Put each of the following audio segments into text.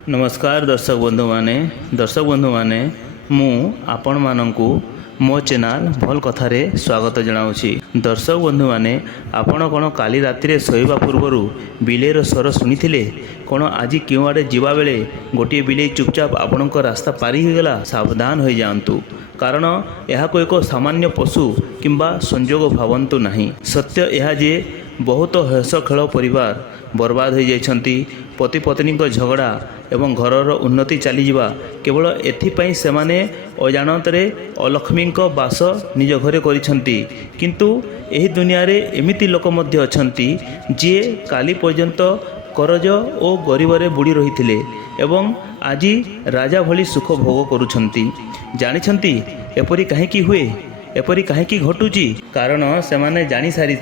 नमस्कार दर्शक बंधु माने मु आपण मानंकु मो चैनल भल कथारे स्वागत जनाऊँगी। दर्शक बंधु माने आपण कौन काली राति शोवा पूर्वर बिलेर स्वर शुणी कौन आज क्यों आड़े जीवा बेले गोटे बिले चुपचाप आपण रास्ता पारी होगला। सावधान हो जातु कारण यह एक सामान्य पशु किंबा संजोग भावंतु नहीं। सत्य यह जे बहुत हस खेल परिवार बर्बाद हो जाती। पति पत्नी झगड़ा एवं घरर उन्नति चलीजा केवल एथिपाई सेमाने अजाणतरे अलक्ष्मी बास निज घरे करिसेंती। किंतु एही दुनिया रे एमिति लोक मध्य अछंती जे काली पर्यंत करज ओ गरीबरे बुड़ी रही एवं आज राजा भली सुख भोग करुछंती। जानिछंती एपरी काहेकि हुए, एपरी काहेकि घटुची? कारण सेमाने जानी सारी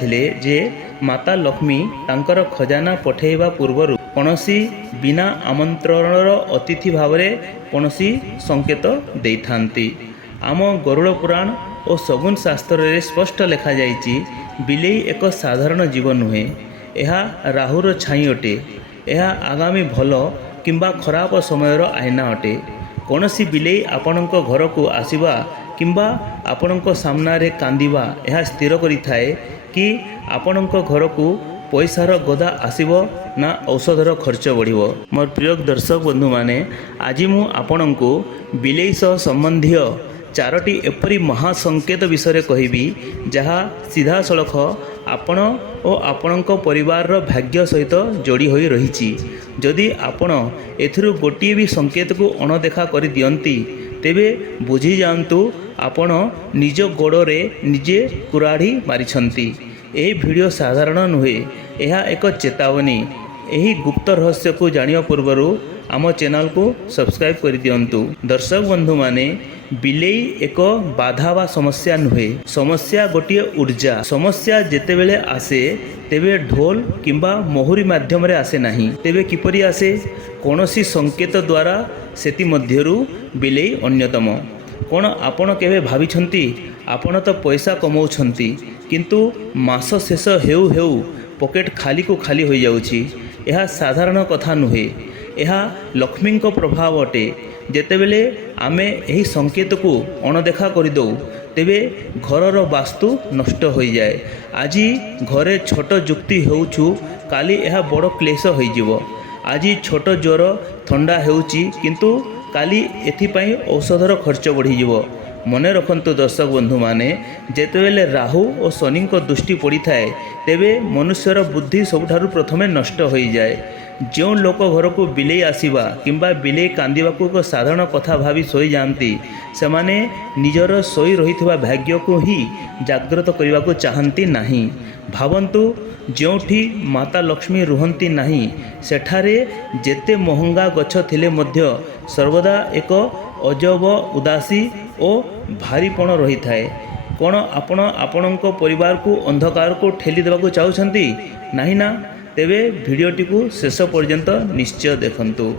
जे माता लक्ष्मी तांकर खजाना पठेଇବା पूर्वर कौनसी बिना आमंत्रणर अतिथि भाव कौनसी संकेत दे थांती। आम गरुड़ पुराण और सगुन शास्त्र रे स्पष्ट लिखा जाइछि बिलेई एक साधारण जीव नुहे, यह राहुर छाई अटे। यह आगामी भल किंबा खराब समयर आईना अटे। कौनसी बिलेई आपणक घर को आसीबा किंबा आपणक सामनारे कांदिबा यह स्थिर करि थाए कि आपणक घर को पैसार गदा आसीबो ना औषधर खर्च बढ़िबो। मोर प्रिय दर्शक बंधु माने आज मु आपणको बिलेई सह संबंधीय चारोटी एपरी महासंकेत विषय कहबी जहाँ सीधा सड़ख आपण और आपणक परिवार भाग्य सहित जोड़ी होई रहिछि। जदि आपण एथिरु गोटिए भी संकेत को अणदेखा कर दियंती तेबे बुझी जांतु आपण निज गोड़े निजे कुराढ़ी मारिछंती। यह वीडियो साधारण नुहे, यह एक चेतावनी। यही गुप्त रहस्य को जानिया पूर्वर आम चैनल को सब्सक्राइब कर दियंतु। दर्शक बंधु माने बिलेई एक बाधा वा समस्या नुहे, समस्या गोटे ऊर्जा। समस्या जेतेबेले आसे तेबे ढोल किंबा मोहुरी माध्यम रे आसे नहीं। तेबे किपरि आसे? कौनसी संकेत द्वारा सेति मध्यरु बिलेई अन्यतम। कौन आपण केबे भाबिछंती आपण तो पैसा कमाउछंती किंतु मास शेष हेउ हेउ पॉकेट खाली को खाली हो जाउछि? यह साधारण कथा नुहे, यह लक्ष्मी प्रभाव अटे। जेतेबेले आमे एही संकेत को अणदेखा करदौ तेबे घरर वास्तु नष्ट हो जाए। आज घरे छोट जुक्ति होउछु काली यह बड़ क्लेश होइजिवो। आज छोट ज्वर थंडा हेउछि किंतु काली एथिपाई औषधर खर्च बढ़ीजिवो। मने रखंतु दर्शक बंधु माने जेतेबेले राहु और शनि दृष्टि पड़ी थाए तेबे मनुष्यर बुद्धि सबुठारु प्रथमे नष्ट हो जाए। जो लोक घर को बिलेई आसीबा किंबा बिलेई कांदिबा को एक साधारण कथा भावी सोई जाती सेमाने निजर सोई रहिथिबा भाग्य को ही जागृत करने को चाहती नहीं। भावंतु जोठी माता लक्ष्मी रुहंती नहीं सेठारे जेते महंगा गछ थिले मध्य सर्वदा एक अजब उदासी और भारीपण रही थाए। कौन आपण आपणक परिवार को अंधकार को ठेली देवाक चाहती नहीं ना? तेबे भिडियोटी को शेष पर्यंत निश्चय देखंतु।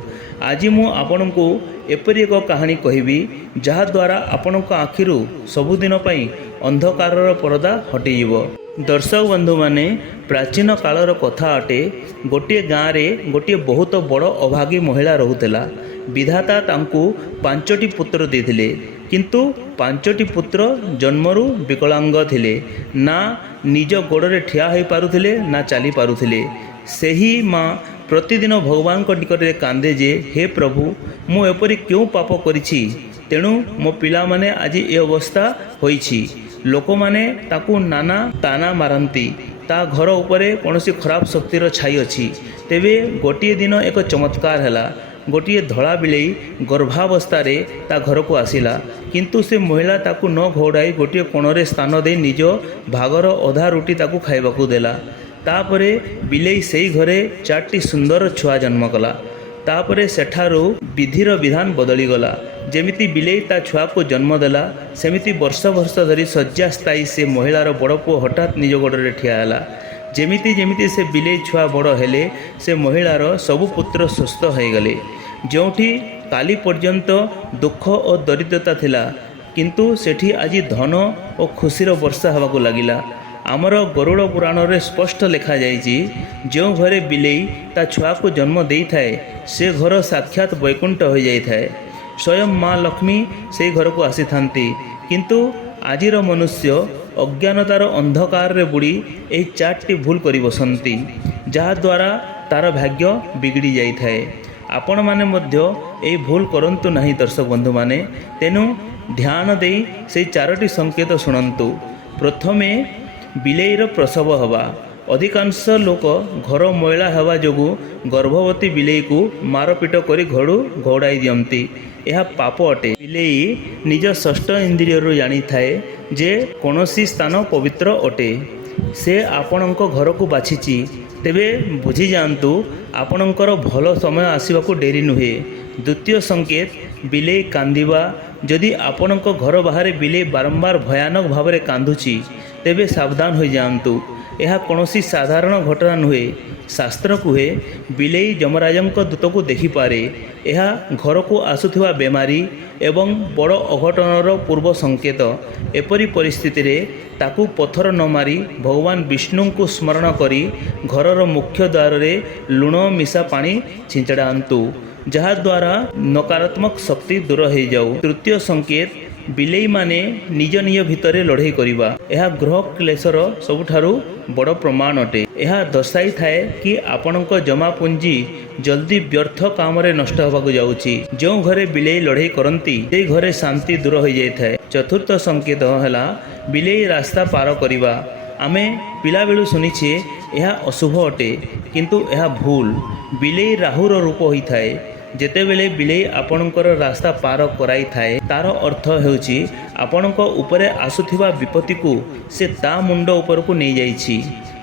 आज मु आपणको एपरी एक कहानी कहबी जहाद्वारा आपणक आखिरु सबुदिन पई अंधकारर पर्दा हटिजिवो। दर्शक बंधु माने प्राचीन कालर कथा अटे। गोटे गाँव में गोटे बहुत बड़ अभागी महिला रहुतला। विधाता तांकु 5टी पुत्र देथिले किंतु 5टी पुत्र जन्मरु विकलांग थिले, ना निज गोड़े ठिया हो पारुथिले ना चली पारुथिले। सेही माँ प्रतिदिन भगवान को निकटरे कांदे जे हे प्रभु मु एपरी क्यों पाप करिछि तेणु मो पिला माने आज ए अवस्था होइछि। लोक माने ताकू नाना ताना मारंती ता घर उपरे कौनसी खराब शक्तिर छाई अछि। तेबे गोटिए दिन एक चमत्कार हैला। गोटिए धड़ा बिलेई गर्भावस्था रे ता घर को आसिला किंतु से महिला ताकू न घोड़ाई गोटिए कोणरे स्थान दे निज भागर अधा रुटी ताकू खाइबाकू देला। तापरे बिलेई सेई घरे 4टी सुंदर छुआ जन्म कला। तापरे सेठारू विधिर विधान बदली गला। जेमिति बिलेई ता छुआ को जन्म देला सेमिति वर्ष वर्ष धरी शଯ୍ୟା स्थायी से महिलार बड़ पुओ हठात निज गोड़े ठिया हैला। जेमिति जेमिति से बिलेई छुआ बड़ हेले से महिलार सबु पुत्र सुस्थ हो गले। जोठी काली पर्यंत दुख और दरिद्रता थिला किंतु सेठी आज धन और खुशीर वर्षा हवाको लागिला। आमर गरुड़ पुराण रे स्पष्ट लिखा जाइछि जो घरे बिलेई ता छुआ को जन्म देई थाए से घर साक्षात वैकुंठ हो जाई थाए। स्वयं माँ लक्ष्मी से घर को आसी थांती किंतु आजिर मनुष्य अज्ञानतार अंधकार रे बुड़ी एही चारटी भूल करी बसंती जहा द्वारा तार भाग्य बिगड़ी जाई थाए। आपण माने मध्य एही भूल करंतु नहीं दर्शक बंधु माने। तेनु ध्यान देई से चारोटी संकेत शुणंतु। प्रथमे बिलेईर प्रसव हवा। अधिकांश लोक घर मैला हवा जोगु गर्भवती बिलेई को मारपिट करी घरु घोड़ाई दियंती। यह पाप अटे। बिलेई निज षष्ठ इंद्रियरु जानी थाए जे कौनसी स्थान पवित्र अटे। से आपणक घर को बाछिछि तेबे बुझी जांतु आपणकर भल समय आसीबाकू डेरी नुहे। द्वितीय संकेत बिलेई कांदिबा। जदि आपणक घर बाहर बिलेई बारंबार भयानक भाव में कांदुची तेबे सावधान हो जातु। यह कौनसी साधारण घटना नुहे। शास्त्र कुहे बिलेई यमराजंक दूत को देखिपारे। यह घर को आसुथिबा बेमारी एवं बड़ अघटनर पूर्व संकेत। एपरी परिस्थिति रे ताकू पत्थर न मारी भगवान विष्णु को स्मरण करी घरर मुख्य द्वार रे लुण मिशा पानी छिंचड़ातु जहा द्वारा नकारात्मक शक्ति दूर हो जाऊ। तृतीय संकेत बिलेई माने निज निज भितरे लड़ाई करिबा। यह ग्रह क्लेशर सबुठारु बड़ प्रमाण अटे। यह दर्शाई थाए कि आपणक जमा पूंजी जल्दी व्यर्थ काम रे नष्ट होबाकू जाउची। जो घरे बिलेई लड़ाई करंती से घरे शांति दूर हो जाय थाए। चतुर्थ संकेत हला बिलेई रास्ता पार करिबा। आमे पिला बेलू सुनिछे यह अशुभ अटे किंतु यह भूल। बिलेई राहुर रूप होई थाए। जेतेबेले बिलेई आपणकर रास्ता पार कराई थाए तार अर्थ हेउची आपणक उपरे आसुथिबा विपत्ति को से ता मुंड ऊपर को नहीं जाइछि।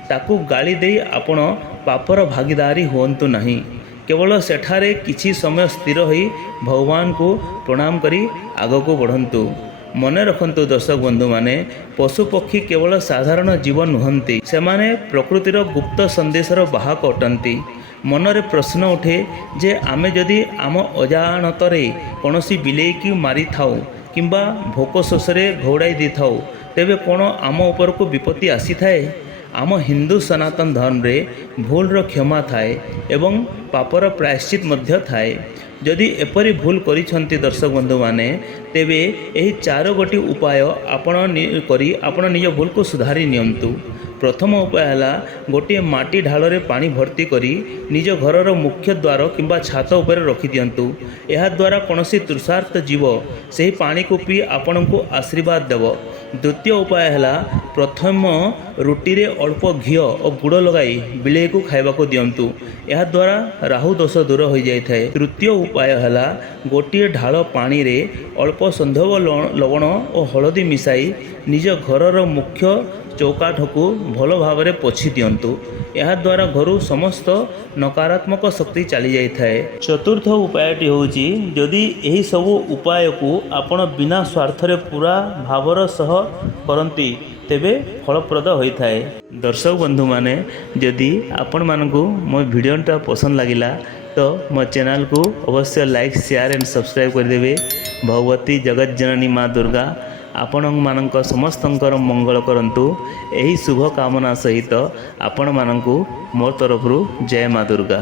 ताकू गाली दे आपण पापर भागीदारी हुअन्तु नहीं। केवल सेठारे किछि समय स्थिर होई भगवान को प्रणाम करी आगको बढ़ंतु। मने रखंतु दर्शक बंधु माने पशु पक्षी केवल साधारण जीव नुहंती। सेमाने प्रकृतिर गुप्त संदेशर बाहक अटंती। मनरे प्रश्न उठे जे आमे जदि आम अजाणतरे कौनसी बिलेई की मारी थाऊ किंबा भोक शोषरे घोड़ाई दी थाऊ तेबे कौन आम उपर को विपत्ति आसी थाए। आम हिंदू सनातन धर्म रे भूलर क्षमा थाए एवं पापर प्रायश्चित मध्य थाए। जदि एपरी भूल करिछंती दर्शक बंधु माने तेबे एही चार गोटी उपाय आपण निज भूल को सुधारी नियंतु। प्रथम उपाय है गोटे माटी ढाल पानी भर्ती करी निज घरर मुख्य द्वार किंबा छात उपर रखी दियंतु। यह द्वारा कौनसी तृषार्थ जीव से पानी को पी आपण को आशीर्वाद देव। द्वितीय उपाय है प्रथम रुटी रे अल्प घी और गुड़ लगाई बिलेई को खाइबा को दियंतु। यह द्वारा राहु दोष दूर हो जाए। तृतीय उपाय है गोटे ढाल पानी रे अल्प संधव लवण और हलदी मिसाई निज घरर मुख्य चौकाठ को भल भाव में पोछि दियंतु। यह द्वारा घर समस्त नकारात्मक शक्ति चली जाए थाए। चतुर्थ उपायटी होउची जदि यही सब उपाय को आपण बिना स्वार्थ रे पूरा भावर सह करंती तेबे फलप्रद होता है। दर्शक बंधु माने जदि आपण मानकु मो वीडियोटा पसंद लगिला तो मो चैनल को अवश्य लाइक शेयर एंड सब्सक्राइब कर देबे। भगवती जगत जननी माँ दुर्गा आपण मानक समस्तंकर मंगल करंतु। एही शुभ कामना सहित आपण मानकु मोर तरफरु जय माँ दुर्गा।